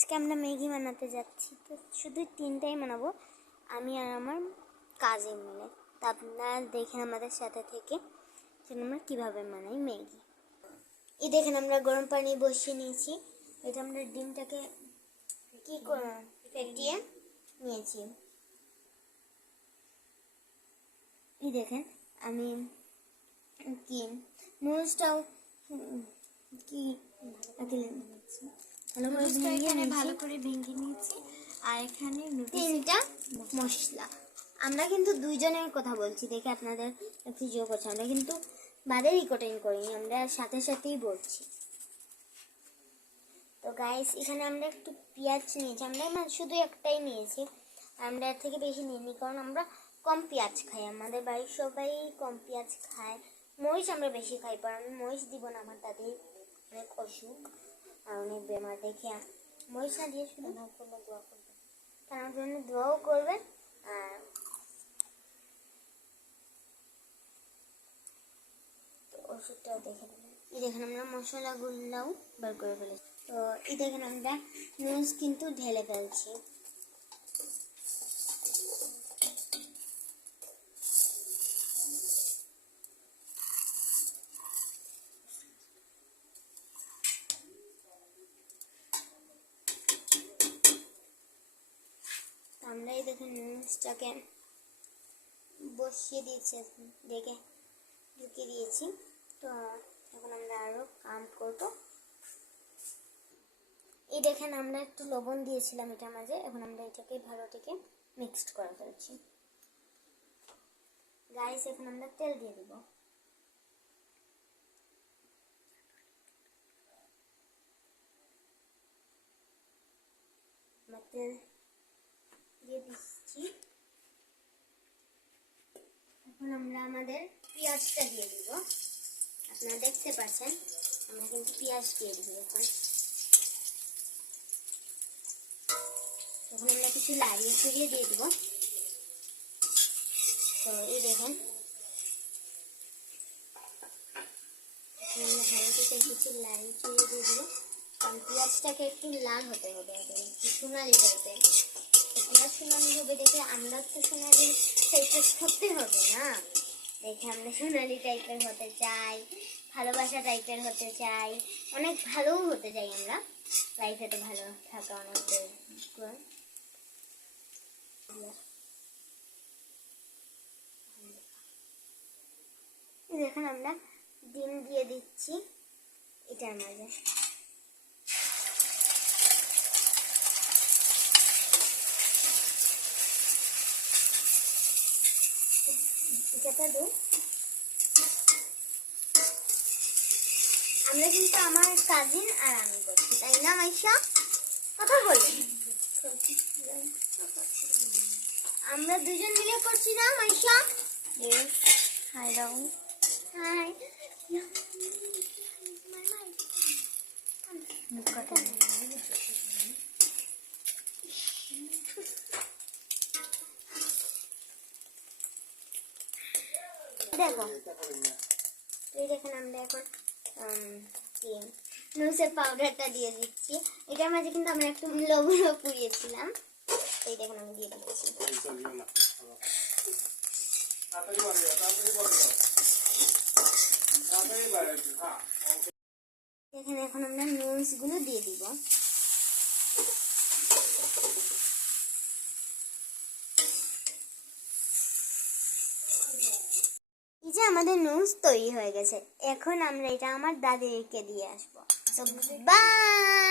আজকে আমরা ম্যাগি বানাতে যাচ্ছি। তো শুধু তিনটাই বানাবো। আমি আর আমার কাজিন মিলে। তা আপনারা দেখেন আমাদের সাথে থেকে যে আমরা কীভাবে বানাই ম্যাগি। এই দেখেন আমরা গরম পানি বসিয়ে নিয়েছি। এটা আমরা ডিমটাকে কি ফেটিয়ে নিয়েছি। এই দেখেন আমি কি নুডলসটাও কি ভালো করে এখানে ভালো করে ভেঙে নিয়েছি। আর এখানে তিনটা মশলা। আমরা কিন্তু দুইজনের কথা বলছি দেখে আপনাদের একটু যোগ হচ্ছে আমরা কিন্তু বাদের রিকর্ডিং করিনি আমরা সাথে সাথেই বলছি। তো গাইস এখানে আমরা একটু পেঁয়াজ নিয়েছি। আমরা মানে শুধু একটাই নিয়েছি। আমরা এর থেকে বেশি নিইনি কারণ আমরা কম পেঁয়াজ খাই। আমাদের বাড়ির সবাই কম পেঁয়াজ খায়। মরিচ আমরা বেশি খাই কারণ মরিচ দিব না আমার তাদের অনেক অসুখ। আর অনেক বেমার দেখে না দিয়ে শুধু না করলে দোয়া করবেন তার জন্য দোয়াও করবেন, আর ওষুধটাও দেখে দেবেন এই দেখেন আমরা মশলাগুলোও বের করে ফেলেছি। তো এই দেখেন আমরা নুন কিন্তু ঢেলে ফেলছি। এই দেখেন নুডলসটাকে বসিয়ে দিয়েছি দেখে ঢুকিয়ে দিয়েছি। তো এখন আমরা আরও কাম করব। এই দেখেন, আমরা একটু লবণ দিয়েছিলাম এটার মাঝে, এখন আমরা এটাকে ভালো থেকে মিক্সড করে ফেলছি। গাইস এখন আমরা তেল দিয়ে দিব। তেল দিয়ে দিচ্ছি এখন আমরা আমাদের পেঁয়াজটা দিয়ে দিব। আপনারা দেখতে পাচ্ছেন, আমরা কিন্তু পেঁয়াজ দিয়ে দিব এখন। তখন আমরা কিছু লাড়িয়ে ছড়িয়ে দিয়ে দিব। তো এই দেখেন। কিছু লাড়িয়ে ছড়িয়ে দিয়ে দিব। কারণ পেঁয়াজটাকে একটু লাল হতে হবে সোনালি টাইপের পেঁয়াজ সোনালি হবে, দেখে আমরা তো সোনালি টাইপের হতে হবে না। দেখে আমরা সোনালি টাইপের হতে চাই, ভালোবাসা টাইপের হতে চাই, অনেক ভালোও হতে চাই আমরা। লাইফে তো ভালো থাকা অনেক দেখুন আমরা ডিম দিয়ে দিচ্ছি। এটার মাঝে যেটা আমরা কিন্তু আমার কাজিন আর আমি করছি তাই না মাইশা? কথা বলি। আমরা দুজন মিলে করছি না মাইশা? হাই দাও হাই মুখ দেখো। এই দেখেন আমরা এখন নুসের পাউডারটা দিয়ে দিচ্ছি। এটার মাঝে কিন্তু আমরা একটু লবণও পুড়িয়েছিলাম। এই দেখেন আমি দিয়ে দিচ্ছি। এখানে এখন আমরা নুডলসগুলো দিয়ে দিব। যে আমাদের নুডলস তৈরি হয়ে গেছে। এখন আমরা এটা আমার দাদিকে দিয়ে আসব। বাই